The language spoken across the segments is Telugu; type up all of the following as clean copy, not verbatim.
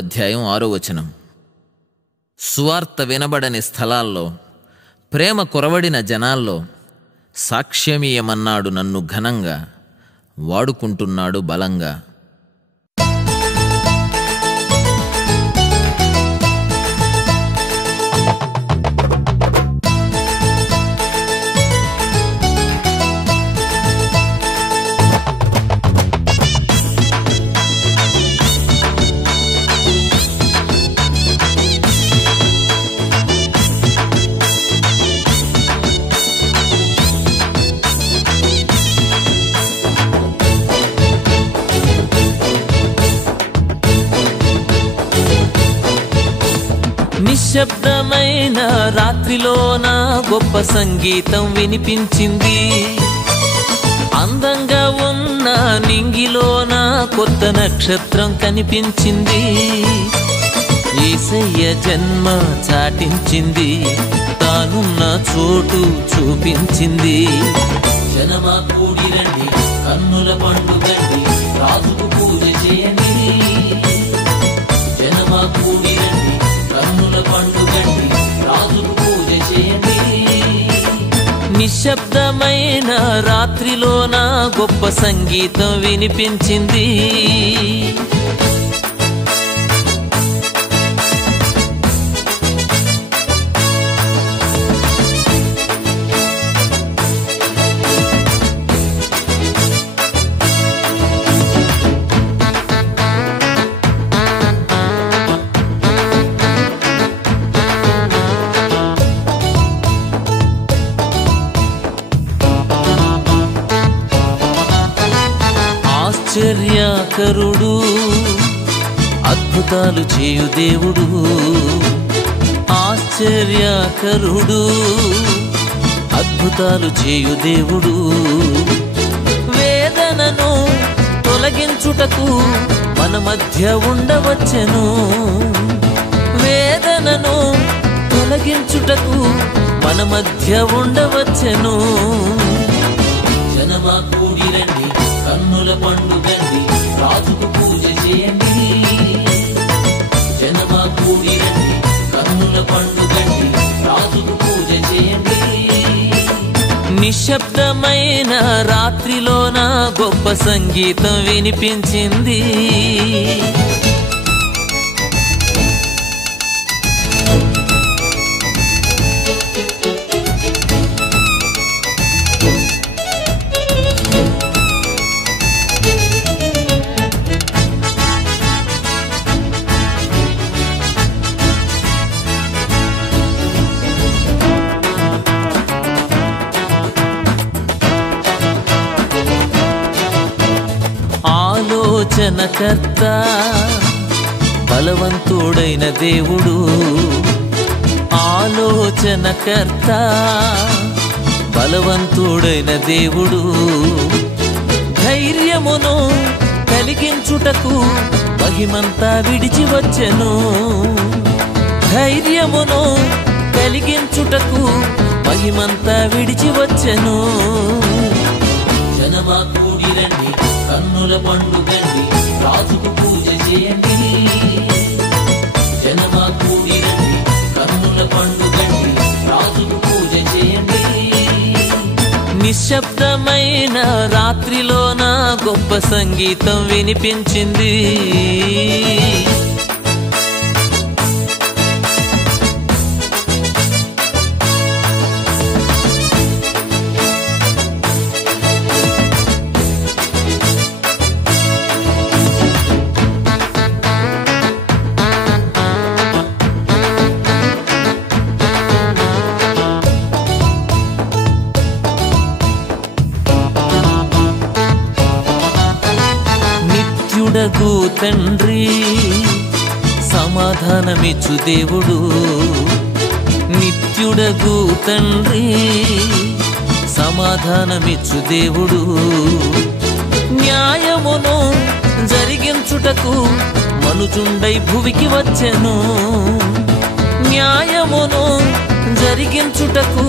అధ్యాయం 6వ వచనం. సువార్త వినబడని స్థలాల్లో, ప్రేమ కొరవడిన జనాల్లో సాక్ష్యమీయమన్నాడు నన్ను ఘనంగా, వాడుకుంటున్నాడు బలంగా. నిశ్శబ్దమైన రాత్రిలోన గొప్ప సంగీతం వినిపించింది. అందంగా ఉన్న నింగిలోన కొత్త నక్షత్రం కనిపించింది. యేసయ్య జన్మ చాటించింది, తానున్న చోటు చూపించింది. జనమా కూడి రండి, కన్నుల పండుగండి, రాజుకు పూజ చేయండి. జనమా కూడి రండి, కన్నుల పండుగండి, రాజుకు పూజ చేయండి. నిశ్శబ్దమైన రాత్రిలోన గొప్ప సంగీతం వినిపించింది. ఆశ్చర్యకరుడు, అద్భుతాలు చేయు దేవుడు. ఆశ్చర్యకరుడు, అద్భుతాలు చేయు దేవుడు. వేదనను తొలగించుటకు మన మధ్య ఉండవచ్చెను. వేదనను తొలగించుటకు మన మధ్య ఉండవచ్చెను. జనమా కూడి రండి, కన్నుల పండుగండి, రాజుకు పూజ చేయండి. జనమా కూడి రండి, కన్నుల పండుగండి, రాజుకు పూజ చేయండి. నిశ్శబ్దమైన రాత్రిలోన గొప్ప సంగీతం వినిపించింది. ఆలోచనకర్త, బలవంతుడైన దేవుడు. ఆలోచనకర్త, బలవంతుడైన దేవుడు. ధైర్యమును కలిగించుటకు మహిమంతా విడిచి వచ్చెను. ధైర్యమును కలిగించుటకు మహిమంతా విడిచి వచ్చెను. జనమా కూడి రండి, కన్నుల పండుగండి, రాజుకు పూజ చేయండి. జనమా కూడి రండి, కన్నుల పండుగండి, రాజుకు పూజ చేయండి. నిశ్శబ్దమైన రాత్రిలోన గొప్ప సంగీతం వినిపించింది. నిత్యుడగు తండ్రి, సమాధానమిచ్చు దేవుడు. నిత్యుడగు తండ్రి, సమాధానమిచ్చు దేవుడు. న్యాయమును జరిగించుటకు మనుజుండై భువికి వచ్చెను. న్యాయమును జరిగించుటకు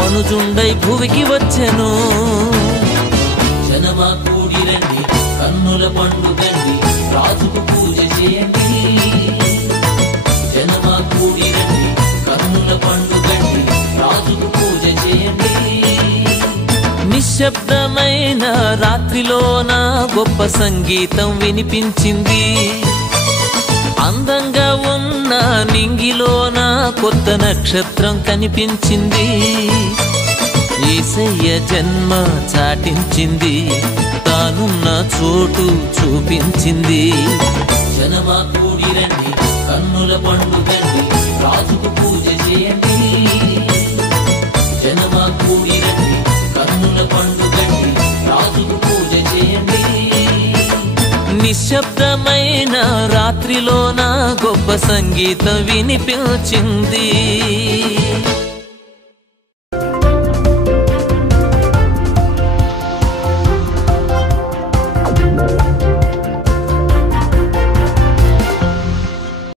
మనుజుండై భువికి వచ్చెను. జనమా కూడి రండి, కన్నుల పండుగండి, రాజుకు పూజ చేయండి. నిశ్శబ్దమైన రాత్రిలోన గొప్ప సంగీతం వినిపించింది. అందంగా ఉన్న నింగిలోన కొత్త నక్షత్రం కనిపించింది. యేసయ్య జన్మ చాటించింది, తానున్న చోటు చూపించింది. జనమా కూడి రండి, కన్నుల పండుగండి, రాజుకు పూజ చేయండి. జనమా కూడి రండి, కన్నుల పండుగండి, రాజుకు పూజ చేయండి. నిశ్శబ్దమైన రాత్రిలోన గొప్ప సంగీతం వినిపించింది.